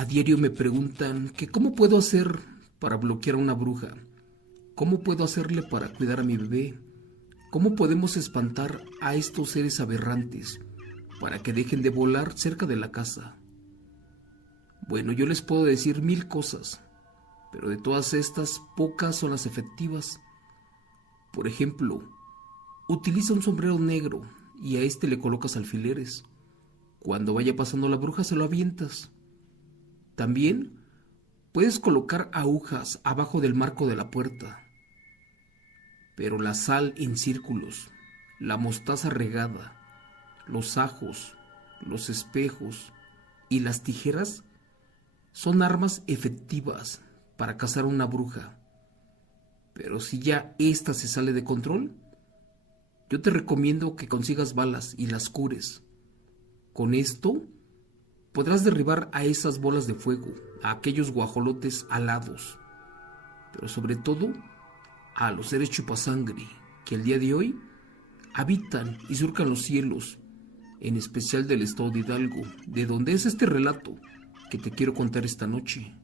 A diario me preguntan que cómo puedo hacer para bloquear a una bruja, cómo puedo hacerle para cuidar a mi bebé, cómo podemos espantar a estos seres aberrantes para que dejen de volar cerca de la casa. Bueno, yo les puedo decir mil cosas, pero de todas estas, pocas son las efectivas. Por ejemplo, utiliza un sombrero negro y a este le colocas alfileres. Cuando vaya pasando la bruja se lo avientas. También puedes colocar agujas abajo del marco de la puerta. Pero la sal en círculos, la mostaza regada, los ajos, los espejos y las tijeras son armas efectivas para cazar a una bruja. Pero si ya ésta se sale de control, yo te recomiendo que consigas balas y las cures. Con esto podrás derribar a esas bolas de fuego, a aquellos guajolotes alados, pero sobre todo a los seres chupasangre que el día de hoy habitan y surcan los cielos, en especial del estado de Hidalgo, de donde es este relato que te quiero contar esta noche.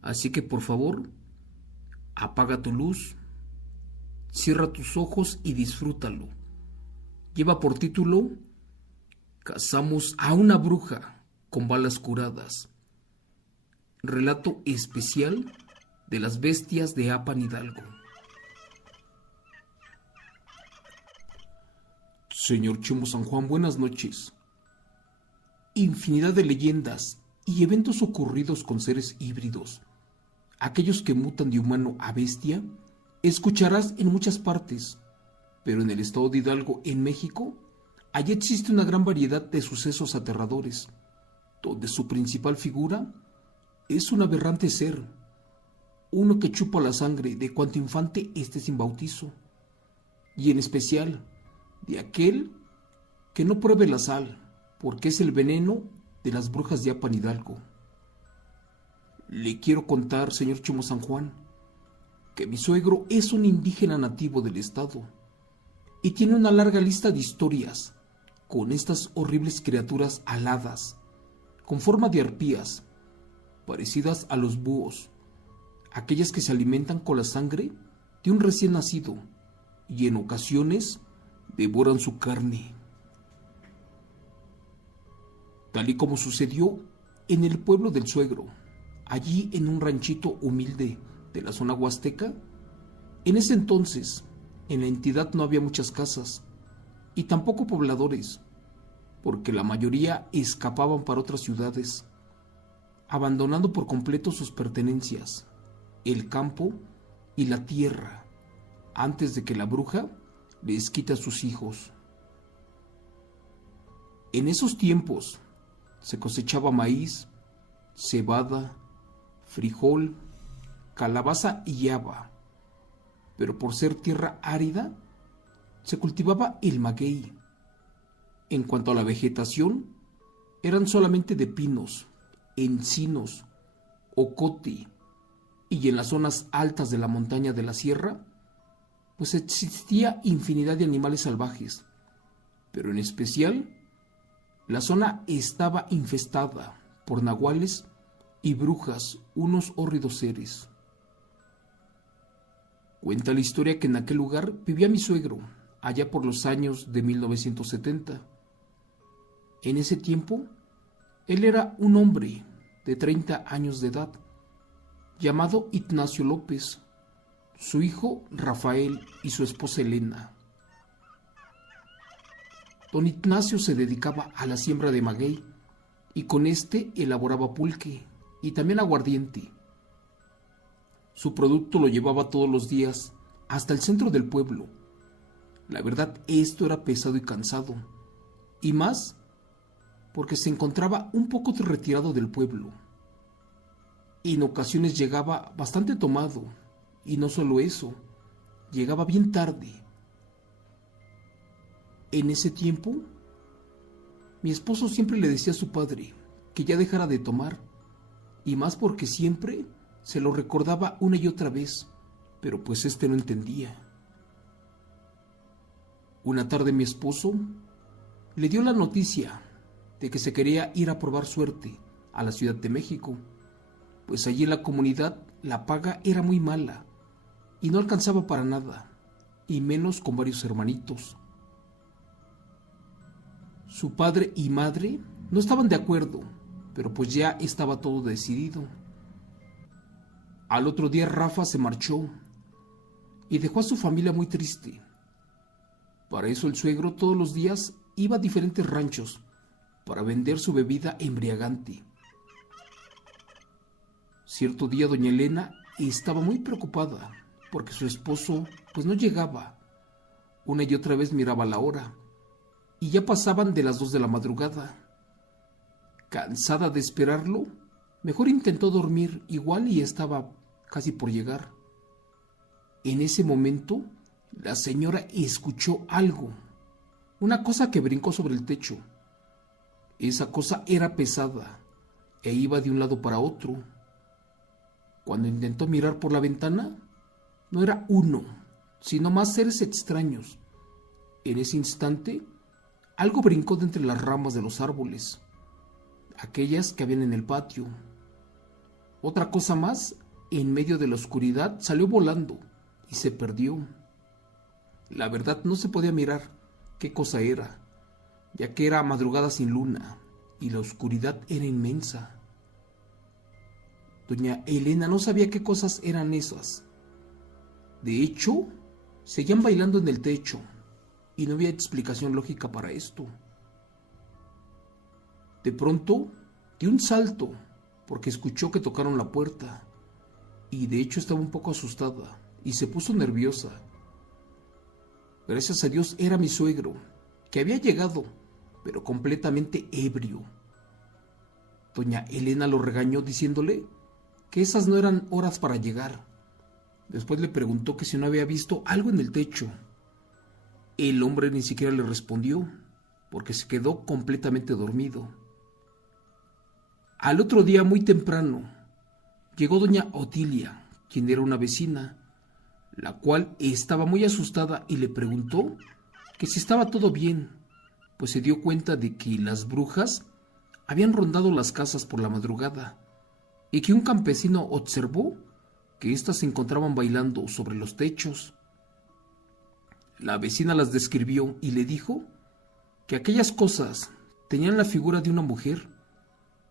Así que por favor, apaga tu luz, cierra tus ojos y disfrútalo. Lleva por título Cazamos a una bruja con balas curadas. Relato especial de las bestias de Apan Hidalgo. Señor Chimo San Juan, buenas noches. Infinidad de leyendas y eventos ocurridos con seres híbridos, aquellos que mutan de humano a bestia, escucharás en muchas partes, pero en el estado de Hidalgo, en México, allí existe una gran variedad de sucesos aterradores, donde su principal figura es un aberrante ser, uno que chupa la sangre de cuanto infante esté sin bautizo, y en especial de aquel que no pruebe la sal, porque es el veneno de las brujas de Apan Hidalgo. Le quiero contar, señor Chimo San Juan, que mi suegro es un indígena nativo del estado y tiene una larga lista de historias con estas horribles criaturas aladas, con forma de arpías, parecidas a los búhos, aquellas que se alimentan con la sangre de un recién nacido y en ocasiones devoran su carne. Tal y como sucedió en el pueblo del suegro, allí en un ranchito humilde de la zona huasteca. En ese entonces, en la entidad no había muchas casas y tampoco pobladores, porque la mayoría escapaban para otras ciudades, abandonando por completo sus pertenencias, el campo y la tierra, antes de que la bruja les quite a sus hijos. En esos tiempos se cosechaba maíz, cebada, frijol, calabaza y haba, pero por ser tierra árida, se cultivaba el maguey. En cuanto a la vegetación, eran solamente de pinos, encinos, ocote, y en las zonas altas de la montaña de la sierra, pues existía infinidad de animales salvajes, pero en especial, la zona estaba infestada por nahuales y brujas, unos hórridos seres. Cuenta la historia que en aquel lugar vivía mi suegro, allá por los años de 1970. En ese tiempo, él era un hombre de 30 años de edad, llamado Ignacio López, su hijo Rafael y su esposa Elena. Don Ignacio se dedicaba a la siembra de maguey y con este elaboraba pulque y también aguardiente. Su producto lo llevaba todos los días hasta el centro del pueblo. La verdad, esto era pesado y cansado, y más porque se encontraba un poco retirado del pueblo. En ocasiones llegaba bastante tomado, y no solo eso, llegaba bien tarde. En ese tiempo, mi esposo siempre le decía a su padre que ya dejara de tomar, y más porque siempre se lo recordaba una y otra vez, pero pues este no entendía. Una tarde mi esposo le dio la noticia de que se quería ir a probar suerte a la Ciudad de México, pues allí en la comunidad la paga era muy mala y no alcanzaba para nada, y menos con varios hermanitos. Su padre y madre no estaban de acuerdo, pero pues ya estaba todo decidido. Al otro día Rafa se marchó y dejó a su familia muy triste. Para eso el suegro todos los días iba a diferentes ranchos para vender su bebida embriagante. Cierto día doña Elena estaba muy preocupada porque su esposo pues no llegaba. Una y otra vez miraba la hora y ya pasaban de las 2 de la madrugada. Cansada de esperarlo, mejor intentó dormir igual y estaba casi por llegar. En ese momento, la señora escuchó algo, una cosa que brincó sobre el techo. Esa cosa era pesada e iba de un lado para otro. Cuando intentó mirar por la ventana, no era uno, sino más seres extraños. En ese instante, algo brincó de entre las ramas de los árboles, aquellas que habían en el patio. Otra cosa más, en medio de la oscuridad, salió volando y se perdió. La verdad no se podía mirar qué cosa era, ya que era madrugada sin luna y la oscuridad era inmensa. Doña Elena no sabía qué cosas eran esas. De hecho, seguían bailando en el techo y no había explicación lógica para esto. De pronto, dio un salto porque escuchó que tocaron la puerta y de hecho estaba un poco asustada y se puso nerviosa. Gracias a Dios era mi suegro, que había llegado, pero completamente ebrio. Doña Elena lo regañó diciéndole que esas no eran horas para llegar. Después le preguntó que si no había visto algo en el techo. El hombre ni siquiera le respondió, porque se quedó completamente dormido. Al otro día, muy temprano, llegó doña Otilia, quien era una vecina, la cual estaba muy asustada y le preguntó que si estaba todo bien, pues se dio cuenta de que las brujas habían rondado las casas por la madrugada y que un campesino observó que éstas se encontraban bailando sobre los techos. La vecina las describió y le dijo que aquellas cosas tenían la figura de una mujer,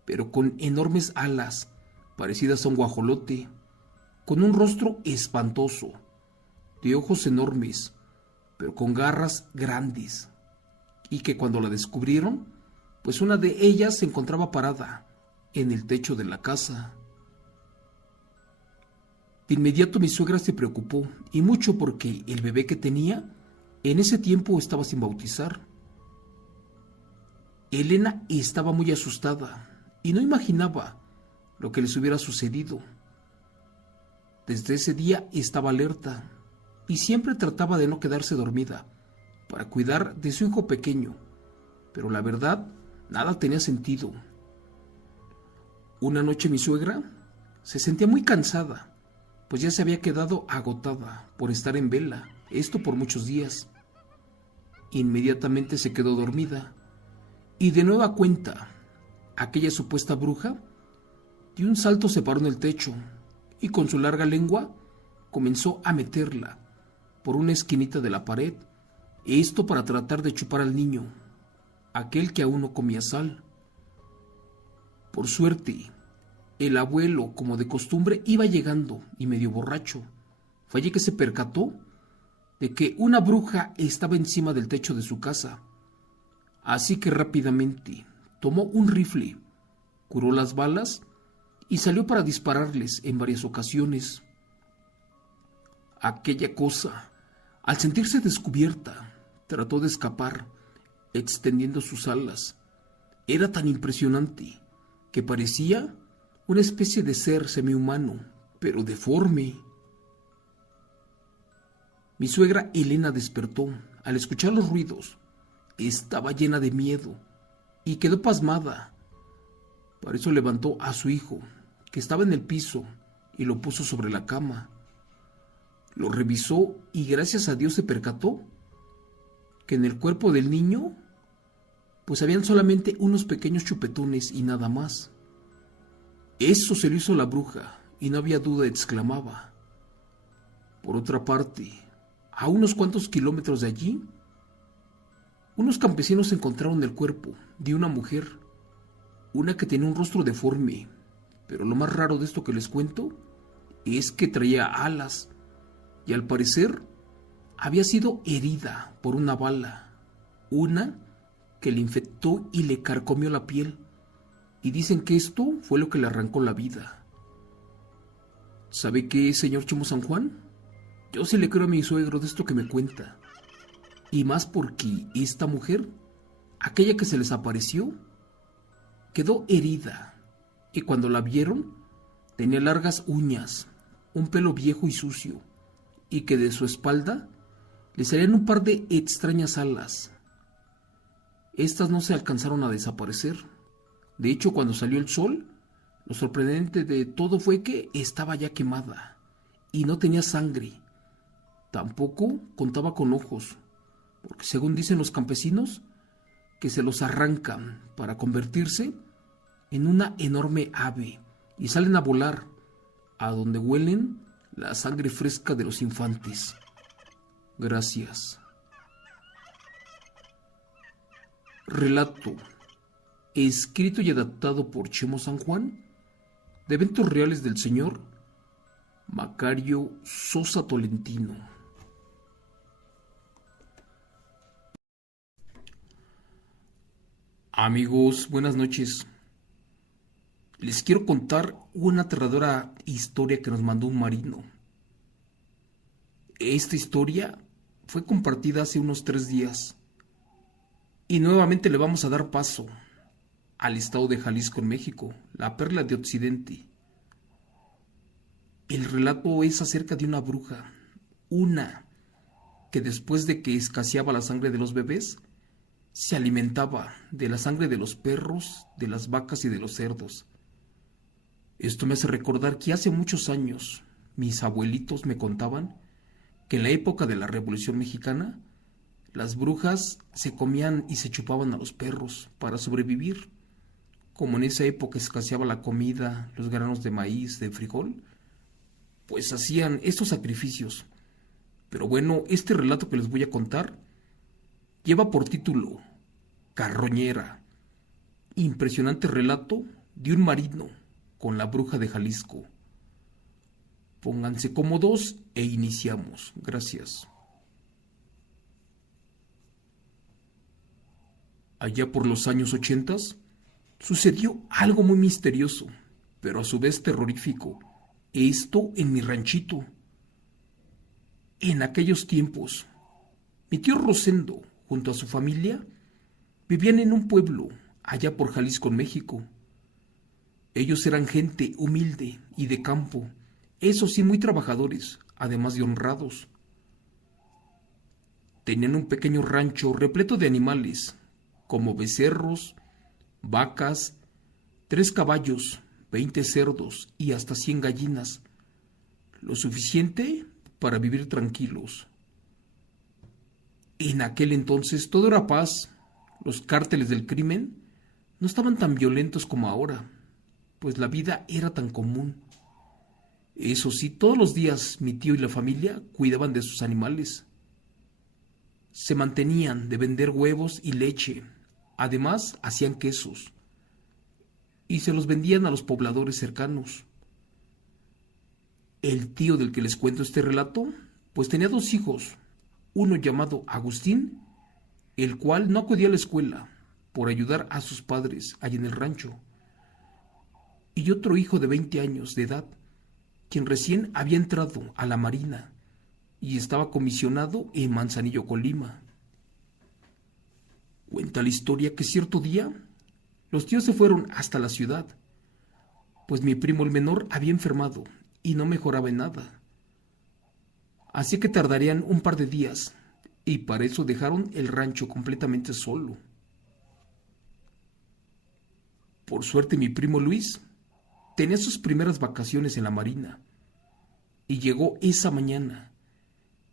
pero con enormes alas parecidas a un guajolote, con un rostro espantoso, de ojos enormes, pero con garras grandes, y que cuando la descubrieron, pues una de ellas se encontraba parada en el techo de la casa. De inmediato mi suegra se preocupó, y mucho, porque el bebé que tenía en ese tiempo estaba sin bautizar. Elena estaba muy asustada y no imaginaba lo que les hubiera sucedido. Desde ese día estaba alerta y siempre trataba de no quedarse dormida para cuidar de su hijo pequeño, pero la verdad, nada tenía sentido. Una noche mi suegra se sentía muy cansada, pues ya se había quedado agotada por estar en vela, esto por muchos días. Inmediatamente se quedó dormida y de nueva cuenta, aquella supuesta bruja dio un salto, se paró en el techo y con su larga lengua comenzó a meterla por una esquinita de la pared, esto para tratar de chupar al niño, aquel que aún no comía sal. Por suerte, el abuelo, como de costumbre, iba llegando y medio borracho. Fue allí que se percató de que una bruja estaba encima del techo de su casa. Así que rápidamente tomó un rifle, curó las balas y salió para dispararles en varias ocasiones. Aquella cosa, al sentirse descubierta, trató de escapar, extendiendo sus alas. Era tan impresionante que parecía una especie de ser semihumano, pero deforme. Mi suegra Elena despertó al escuchar los ruidos. Estaba llena de miedo y quedó pasmada. Por eso levantó a su hijo, que estaba en el piso, y lo puso sobre la cama. Lo revisó y gracias a Dios se percató que en el cuerpo del niño pues habían solamente unos pequeños chupetones y nada más. Eso se lo hizo la bruja, y no había duda, exclamaba. Por otra parte, a unos cuantos kilómetros de allí, unos campesinos encontraron el cuerpo de una mujer, una que tenía un rostro deforme, pero lo más raro de esto que les cuento es que traía alas y al parecer había sido herida por una bala, una que le infectó y le carcomió la piel, y dicen que esto fue lo que le arrancó la vida. ¿Sabe qué, señor Chimo San Juan? Yo sí le creo a mi suegro de esto que me cuenta, y más porque esta mujer, aquella que se les apareció, quedó herida, y cuando la vieron, tenía largas uñas, un pelo viejo y sucio, y que de su espalda le salían un par de extrañas alas. Estas no se alcanzaron a desaparecer. De hecho, cuando salió el sol, lo sorprendente de todo fue que estaba ya quemada, y no tenía sangre. Tampoco contaba con ojos, porque según dicen los campesinos, que se los arrancan para convertirse en una enorme ave y salen a volar a donde huelen la sangre fresca de los infantes. Gracias. Relato, escrito y adaptado por Chemo San Juan, de eventos reales del señor Macario Sosa Tolentino. Amigos, buenas noches. Les quiero contar una aterradora historia que nos mandó un marino. Esta historia fue compartida hace unos 3 días y nuevamente le vamos a dar paso al estado de Jalisco en México, la perla de Occidente. El relato es acerca de una bruja, una que después de que escaseaba la sangre de los bebés, se alimentaba de la sangre de los perros, de las vacas y de los cerdos. Esto me hace recordar que hace muchos años mis abuelitos me contaban que en la época de la Revolución Mexicana las brujas se comían y se chupaban a los perros para sobrevivir. Como en esa época escaseaba la comida, los granos de maíz, de frijol, pues hacían estos sacrificios. Pero bueno, este relato que les voy a contar lleva por título Carroñera, impresionante relato de un marino con la bruja de Jalisco. Pónganse cómodos e iniciamos. Gracias. Allá por los años 80 sucedió algo muy misterioso, pero a su vez terrorífico. Esto en mi ranchito. En aquellos tiempos, mi tío Rosendo, junto a su familia, vivían en un pueblo allá por Jalisco, en México. Ellos eran gente humilde y de campo, eso sí, muy trabajadores, además de honrados. Tenían un pequeño rancho repleto de animales, como becerros, vacas, 3 caballos, 20 cerdos y hasta 100 gallinas, lo suficiente para vivir tranquilos. En aquel entonces todo era paz. Los cárteles del crimen no estaban tan violentos como ahora, pues la vida era tan común. Eso sí, todos los días mi tío y la familia cuidaban de sus animales. Se mantenían de vender huevos y leche. Además, hacían quesos y se los vendían a los pobladores cercanos. El tío del que les cuento este relato, pues tenía 2 hijos, uno llamado Agustín, el cual no acudía a la escuela por ayudar a sus padres allí en el rancho, y otro hijo de 20 años de edad, quien recién había entrado a la Marina y estaba comisionado en Manzanillo, Colima. Cuenta la historia que cierto día los tíos se fueron hasta la ciudad, pues mi primo el menor había enfermado y no mejoraba en nada. Así que tardarían un par de días, y para eso dejaron el rancho completamente solo. Por suerte mi primo Luis tenía sus primeras vacaciones en la Marina, y llegó esa mañana,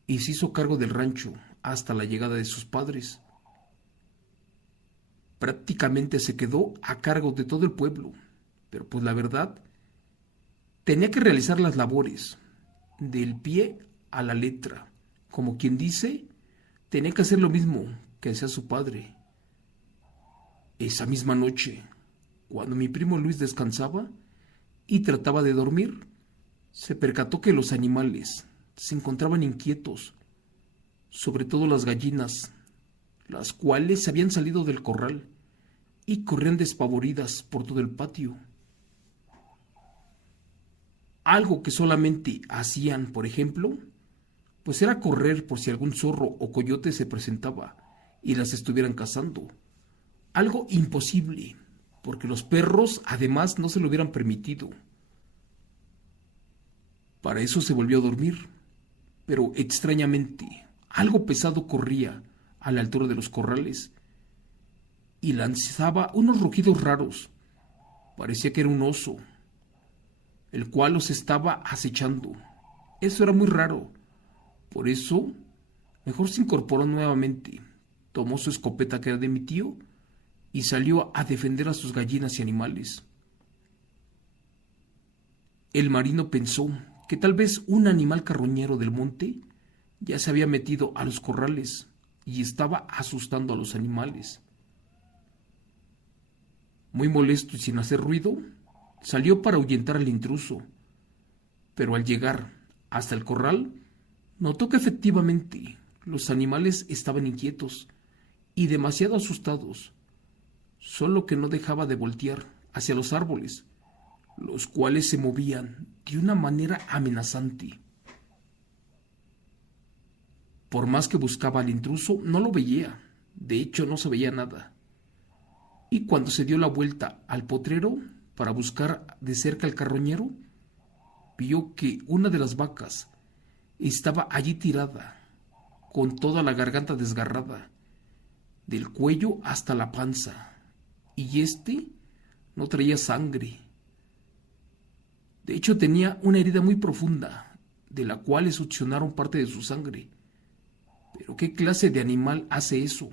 y se hizo cargo del rancho hasta la llegada de sus padres. Prácticamente se quedó a cargo de todo el pueblo, pero pues la verdad Tenía que realizar las labores, del pie a la letra. Como quien dice, tenía que hacer lo mismo que hacía su padre. Esa misma noche, cuando mi primo Luis descansaba y trataba de dormir, se percató que los animales se encontraban inquietos, sobre todo las gallinas, las cuales habían salido del corral y corrían despavoridas por todo el patio. Algo que solamente hacían, por ejemplo, pues era correr por si algún zorro o coyote se presentaba y las estuvieran cazando. Algo imposible, porque los perros además no se lo hubieran permitido. Para eso se volvió a dormir, pero extrañamente algo pesado corría a la altura de los corrales y lanzaba unos rugidos raros. Parecía que era un oso, el cual los estaba acechando. Eso era muy raro. Por eso, mejor se incorporó nuevamente, tomó su escopeta que era de mi tío y salió a defender a sus gallinas y animales. El marino pensó que tal vez un animal carroñero del monte ya se había metido a los corrales y estaba asustando a los animales. Muy molesto y sin hacer ruido, salió para ahuyentar al intruso, pero al llegar hasta el corral, notó que efectivamente los animales estaban inquietos y demasiado asustados, solo que no dejaba de voltear hacia los árboles, los cuales se movían de una manera amenazante. Por más que buscaba al intruso, no lo veía. De hecho, no se veía nada. Y cuando se dio la vuelta al potrero para buscar de cerca al carroñero, vio que una de las vacas estaba allí tirada, con toda la garganta desgarrada, del cuello hasta la panza, y no traía sangre. De hecho, tenía una herida muy profunda, de la cual le succionaron parte de su sangre. ¿Pero qué clase de animal hace eso?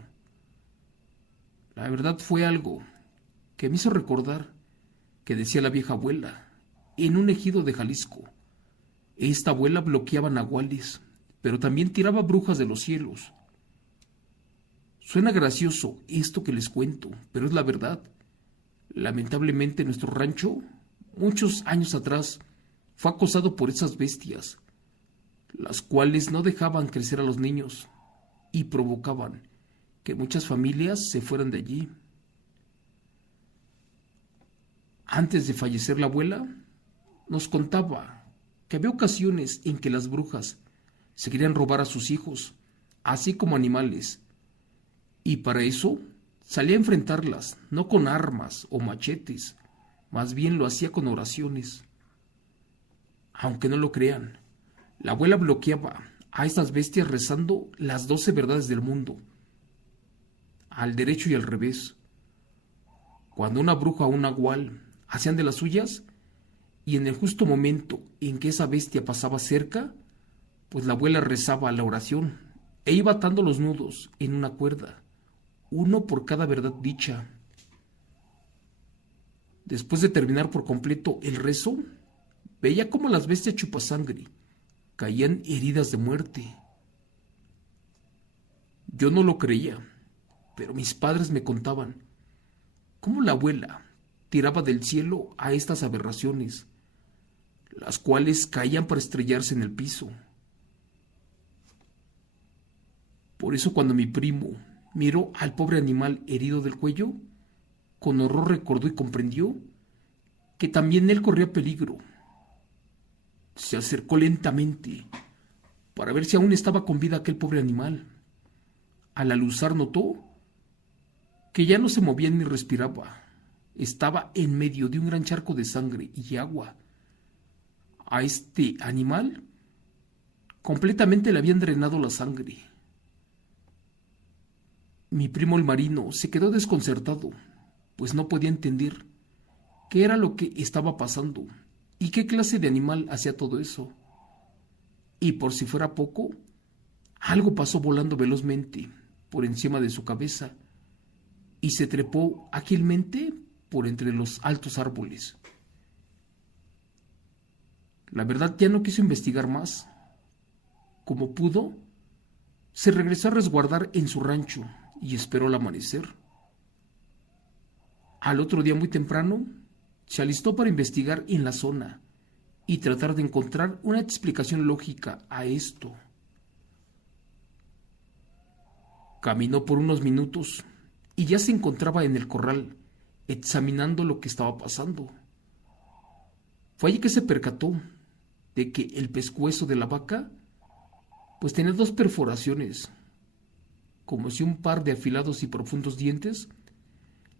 La verdad fue algo que me hizo recordar que decía la vieja abuela, en un ejido de Jalisco. Esta abuela bloqueaba nahuales, pero también tiraba brujas de los cielos. Suena gracioso esto que les cuento, pero es la verdad. Lamentablemente nuestro rancho, muchos años atrás, fue acosado por esas bestias, las cuales no dejaban crecer a los niños y provocaban que muchas familias se fueran de allí. Antes de fallecer la abuela, nos contaba que había ocasiones en que las brujas se querían robar a sus hijos, así como animales, y para eso salía a enfrentarlas, no con armas o machetes, más bien lo hacía con oraciones. Aunque no lo crean, la abuela bloqueaba a estas bestias rezando las 12 verdades del mundo, al derecho y al revés. Cuando una bruja o un nahual hacían de las suyas, y en el justo momento en que esa bestia pasaba cerca, pues la abuela rezaba la oración e iba atando los nudos en una cuerda, uno por cada verdad dicha. Después de terminar por completo el rezo, veía cómo las bestias chupasangre caían heridas de muerte. Yo no lo creía, pero mis padres me contaban cómo la abuela tiraba del cielo a estas aberraciones, las cuales caían para estrellarse en el piso. Por eso cuando mi primo miró al pobre animal herido del cuello, con horror recordó y comprendió que también él corría peligro. Se acercó lentamente para ver si aún estaba con vida aquel pobre animal. Al aluzar notó que ya no se movía ni respiraba. Estaba en medio de un gran charco de sangre y agua. A este animal completamente le habían drenado la sangre. Mi primo el marino se quedó desconcertado, pues no podía entender qué era lo que estaba pasando y qué clase de animal hacía todo eso. Y por si fuera poco, algo pasó volando velozmente por encima de su cabeza y se trepó ágilmente por entre los altos árboles. La verdad ya no quiso investigar más. Como pudo, se regresó a resguardar en su rancho y esperó el amanecer. Al otro día muy temprano, se alistó para investigar en la zona y tratar de encontrar una explicación lógica a esto. Caminó por unos minutos y ya se encontraba en el corral, examinando lo que estaba pasando. Fue allí que se percató de que el pescuezo de la vaca pues tenía dos perforaciones, como si un par de afilados y profundos dientes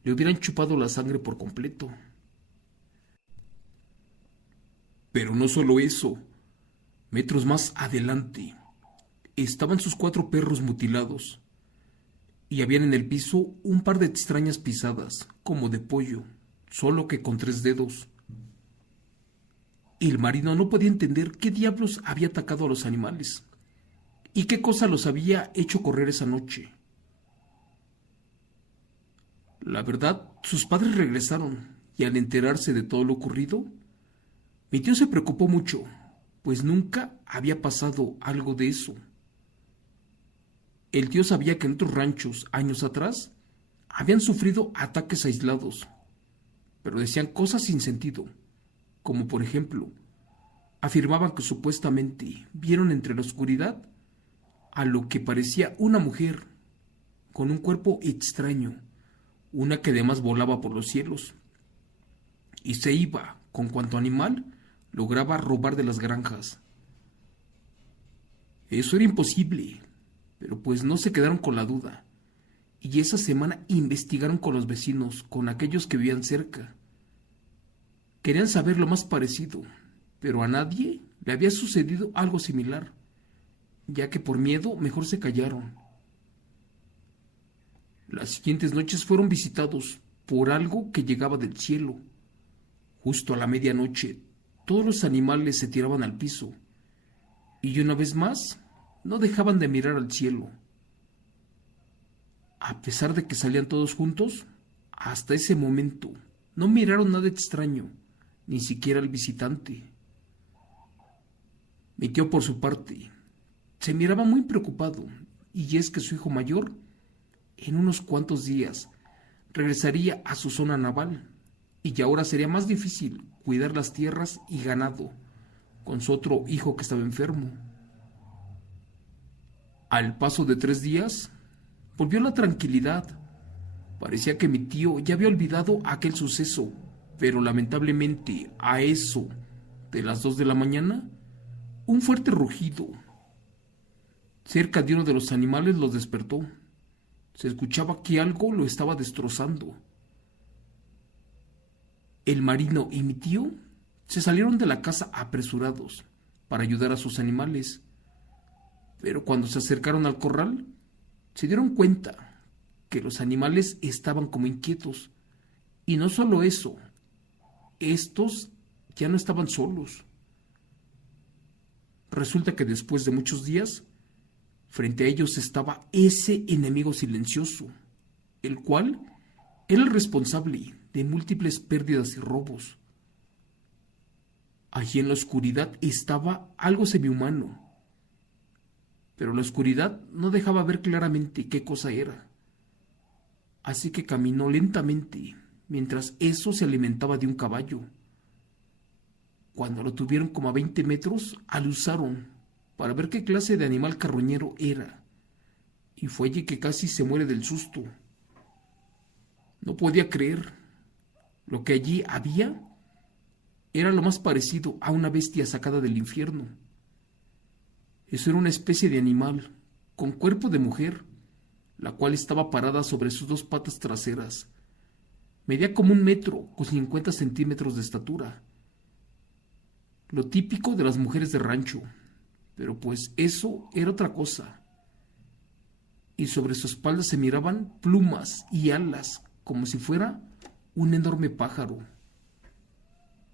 le hubieran chupado la sangre por completo. Pero no solo eso, metros más adelante estaban sus 4 perros mutilados y habían en el piso un par de extrañas pisadas, como de pollo, solo que con 3 dedos. El marino no podía entender qué diablos había atacado a los animales y qué cosa los había hecho correr esa noche. La verdad, sus padres regresaron y al enterarse de todo lo ocurrido, mi tío se preocupó mucho, pues nunca había pasado algo de eso. El tío sabía que en otros ranchos, años atrás, habían sufrido ataques aislados, pero decían cosas sin sentido, como por ejemplo, afirmaban que supuestamente vieron entre la oscuridad a lo que parecía una mujer con un cuerpo extraño, una que además volaba por los cielos y se iba con cuanto animal lograba robar de las granjas. Eso era imposible, pero pues no se quedaron con la duda, y esa semana investigaron con los vecinos, con aquellos que vivían cerca. Querían saber lo más parecido, pero a nadie le había sucedido algo similar, ya que por miedo mejor se callaron. Las siguientes noches fueron visitados por algo que llegaba del cielo. Justo a la medianoche, todos los animales se tiraban al piso, y una vez más, no dejaban de mirar al cielo. A pesar de que salían todos juntos, hasta ese momento no miraron nada extraño, ni siquiera al visitante. Mi tío, por su parte, se miraba muy preocupado, y es que su hijo mayor, en unos cuantos días, regresaría a su zona naval, y ya ahora sería más difícil cuidar las tierras y ganado, con su otro hijo que estaba enfermo. Al paso de 3 días, volvió la tranquilidad. Parecía que mi tío ya había olvidado aquel suceso, pero lamentablemente a eso de las 2 de la mañana, un fuerte rugido cerca de uno de los animales los despertó. Se escuchaba que algo lo estaba destrozando. El marino y mi tío se salieron de la casa apresurados para ayudar a sus animales, pero cuando se acercaron al corral, se dieron cuenta que los animales estaban como inquietos. Y no solo eso, estos ya no estaban solos. Resulta que después de muchos días, frente a ellos estaba ese enemigo silencioso, el cual era el responsable de múltiples pérdidas y robos. Allí en la oscuridad estaba algo semihumano, pero la oscuridad no dejaba ver claramente qué cosa era. Así que caminó lentamente, mientras eso se alimentaba de un caballo. Cuando lo tuvieron como a 20 metros, aluzaron para ver qué clase de animal carroñero era, y fue allí que casi se muere del susto. No podía creer. Lo que allí había era lo más parecido a una bestia sacada del infierno. Eso era una especie de animal, con cuerpo de mujer, la cual estaba parada sobre sus 2 patas traseras. Medía como 1 metro con 50 centímetros de estatura. Lo típico de las mujeres de rancho, pero pues eso era otra cosa. Y sobre su espalda se miraban plumas y alas, como si fuera un enorme pájaro.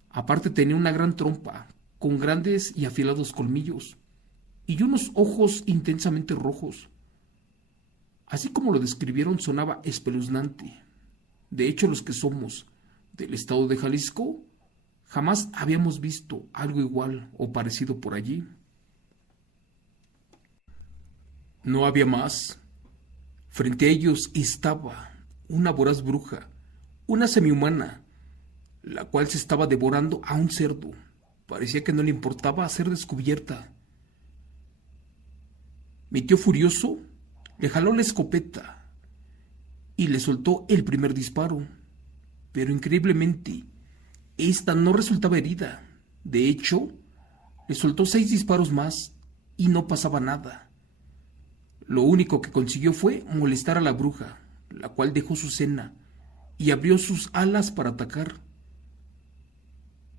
Aparte tenía una gran trompa, con grandes y afilados colmillos, y unos ojos intensamente rojos. Así como lo describieron, sonaba espeluznante. De hecho, los que somos del estado de Jalisco Jamás habíamos visto algo igual o parecido por allí. No había más. Frente a ellos estaba una voraz bruja, una semihumana, la cual se estaba devorando a un cerdo. Parecía que no le importaba ser descubierta. Mi tío furioso le jaló la escopeta y le soltó el primer disparo, pero increíblemente, esta no resultaba herida. De hecho, le soltó 6 disparos más y no pasaba nada. Lo único que consiguió fue molestar a la bruja, la cual dejó su cena y abrió sus alas para atacar.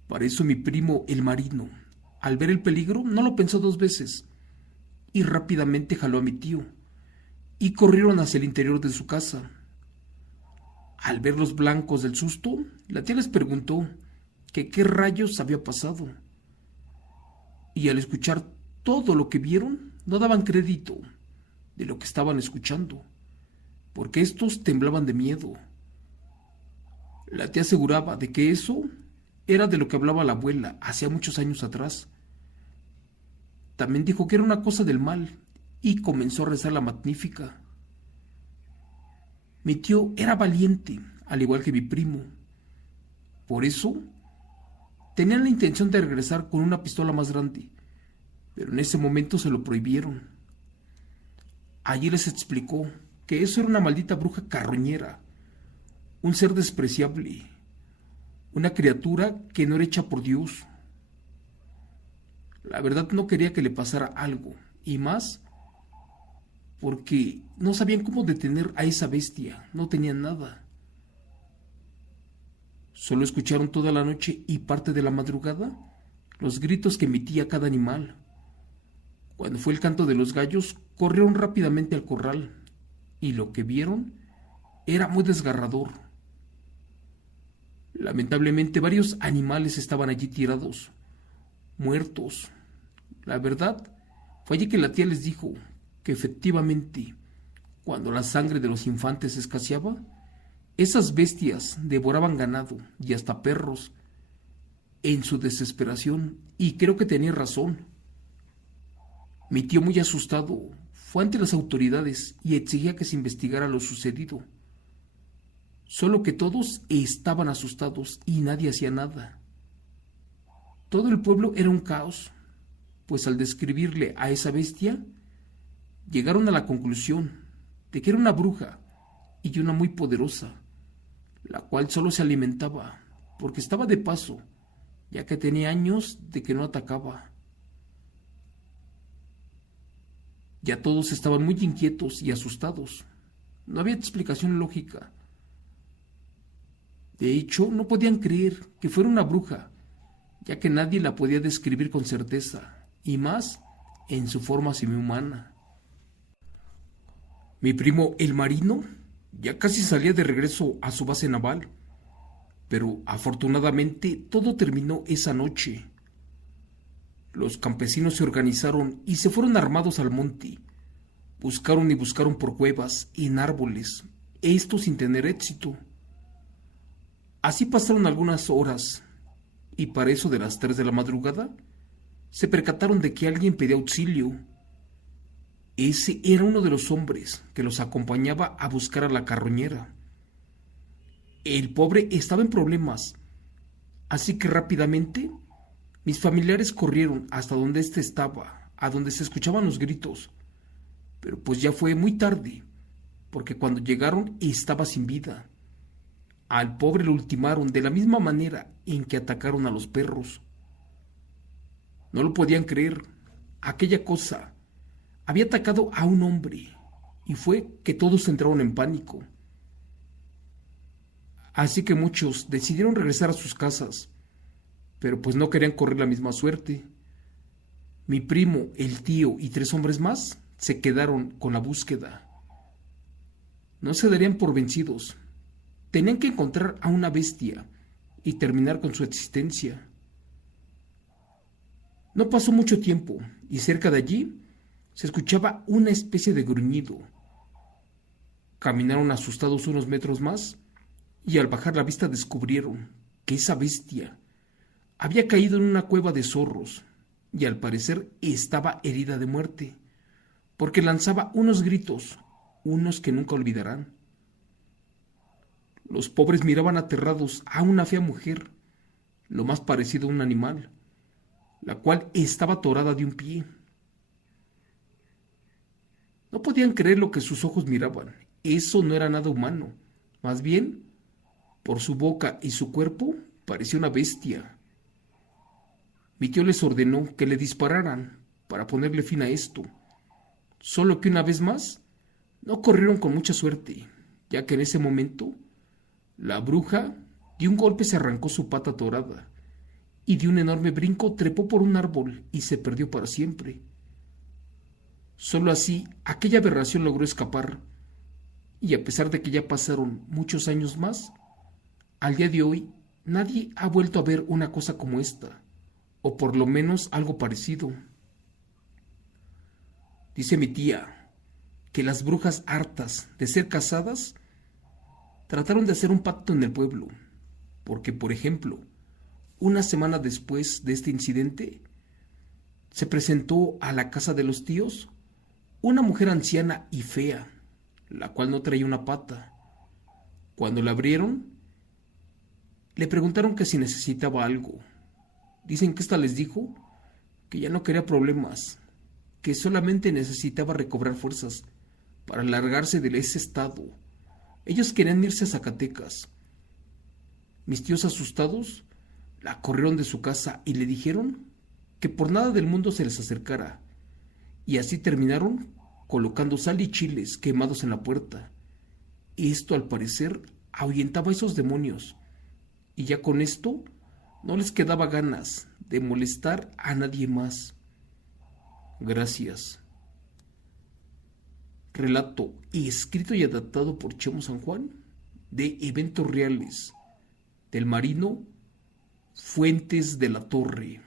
Para eso mi primo, el marino, al ver el peligro, no lo pensó 2 veces y rápidamente jaló a mi tío y corrieron hacia el interior de su casa. Al ver los blancos del susto, la tía les preguntó que qué rayos había pasado. Y al escuchar todo lo que vieron, no daban crédito de lo que estaban escuchando, porque estos temblaban de miedo. La tía aseguraba de que eso era de lo que hablaba la abuela hacía muchos años atrás. También dijo que era una cosa del mal y comenzó a rezar la Magnífica. Mi tío era valiente, al igual que mi primo. Por eso, tenían la intención de regresar con una pistola más grande, pero en ese momento se lo prohibieron. Allí les explicó que eso era una maldita bruja carroñera, un ser despreciable, una criatura que no era hecha por Dios. La verdad no quería que le pasara algo, y más porque no sabían cómo detener a esa bestia, no tenían nada. Solo escucharon toda la noche y parte de la madrugada los gritos que emitía cada animal. Cuando fue el canto de los gallos, corrieron rápidamente al corral, y lo que vieron era muy desgarrador. Lamentablemente varios animales estaban allí tirados, muertos. La verdad fue allí que la tía les dijo que efectivamente, cuando la sangre de los infantes escaseaba, esas bestias devoraban ganado y hasta perros en su desesperación, y creo que tenía razón. Mi tío, muy asustado, fue ante las autoridades y exigía que se investigara lo sucedido. Solo que todos estaban asustados y nadie hacía nada. Todo el pueblo era un caos, pues al describirle a esa bestia, llegaron a la conclusión de que era una bruja y una muy poderosa, la cual solo se alimentaba porque estaba de paso, ya que tenía años de que no atacaba. Ya todos estaban muy inquietos y asustados. No había explicación lógica. De hecho, no podían creer que fuera una bruja, ya que nadie la podía describir con certeza, y más en su forma semihumana. Mi primo, el marino, ya casi salía de regreso a su base naval, pero afortunadamente todo terminó esa noche. Los campesinos se organizaron y se fueron armados al monte. Buscaron y buscaron por cuevas y en árboles, esto sin tener éxito. Así pasaron algunas horas, y para eso de las 3 de la madrugada, se percataron de que alguien pedía auxilio. Ese era uno de los hombres que los acompañaba a buscar a la carroñera. El pobre estaba en problemas, así que rápidamente mis familiares corrieron hasta donde éste estaba, a donde se escuchaban los gritos. Pero pues ya fue muy tarde, porque cuando llegaron estaba sin vida. Al pobre lo ultimaron de la misma manera en que atacaron a los perros. No lo podían creer. Aquella cosa había atacado a un hombre, y fue que todos entraron en pánico. Así que muchos decidieron regresar a sus casas, pero pues no querían correr la misma suerte. Mi primo, el tío y 3 hombres más se quedaron con la búsqueda. No se darían por vencidos. Tenían que encontrar a una bestia y terminar con su existencia. No pasó mucho tiempo y cerca de allí se escuchaba una especie de gruñido. Caminaron asustados unos metros más y al bajar la vista descubrieron que esa bestia Había caído en una cueva de zorros y al parecer estaba herida de muerte, porque lanzaba unos gritos, unos que nunca olvidarán. Los pobres miraban aterrados a una fea mujer, lo más parecido a un animal, la cual estaba atorada de un pie. No podían creer lo que sus ojos miraban. Eso no era nada humano. Más bien, por su boca y su cuerpo, parecía una bestia. Mi tío les ordenó que le dispararan para ponerle fin a esto. Solo que una vez más, no corrieron con mucha suerte, ya que en ese momento, la bruja de un golpe se arrancó su pata atorada y de un enorme brinco trepó por un árbol y se perdió para siempre. Solo así, aquella aberración logró escapar, y a pesar de que ya pasaron muchos años más, al día de hoy nadie ha vuelto a ver una cosa como esta, o por lo menos algo parecido. Dice mi tía que las brujas, hartas de ser cazadas, trataron de hacer un pacto en el pueblo, porque, por ejemplo, una semana después de este incidente, se presentó a la casa de los tíos una mujer anciana y fea, la cual no traía una pata. Cuando la abrieron, le preguntaron que si necesitaba algo. Dicen que ésta les dijo que ya no quería problemas, que solamente necesitaba recobrar fuerzas para largarse de ese estado. Ellos querían irse a Zacatecas. Mis tíos, asustados, la corrieron de su casa y le dijeron que por nada del mundo se les acercara, y así terminaron colocando sal y chiles quemados en la puerta. Esto, al parecer, ahuyentaba a esos demonios, y ya con esto no les quedaba ganas de molestar a nadie más. Gracias. Relato escrito y adaptado por Chemo San Juan, de Eventos Reales, del marino Fuentes de la Torre.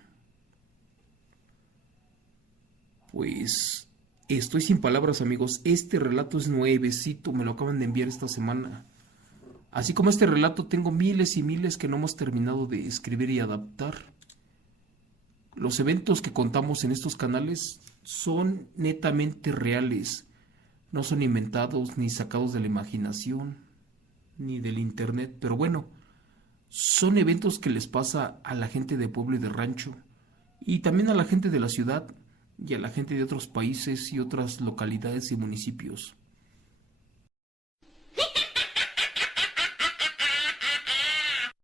Pues estoy sin palabras, amigos. Este relato es nuevecito, me lo acaban de enviar esta semana. Así como este relato, tengo miles y miles que no hemos terminado de escribir y adaptar. Los eventos que contamos en estos canales son netamente reales. No son inventados ni sacados de la imaginación ni del internet, pero bueno, son eventos que les pasa a la gente de pueblo y de rancho, y también a la gente de la ciudad y a la gente de otros países y otras localidades y municipios.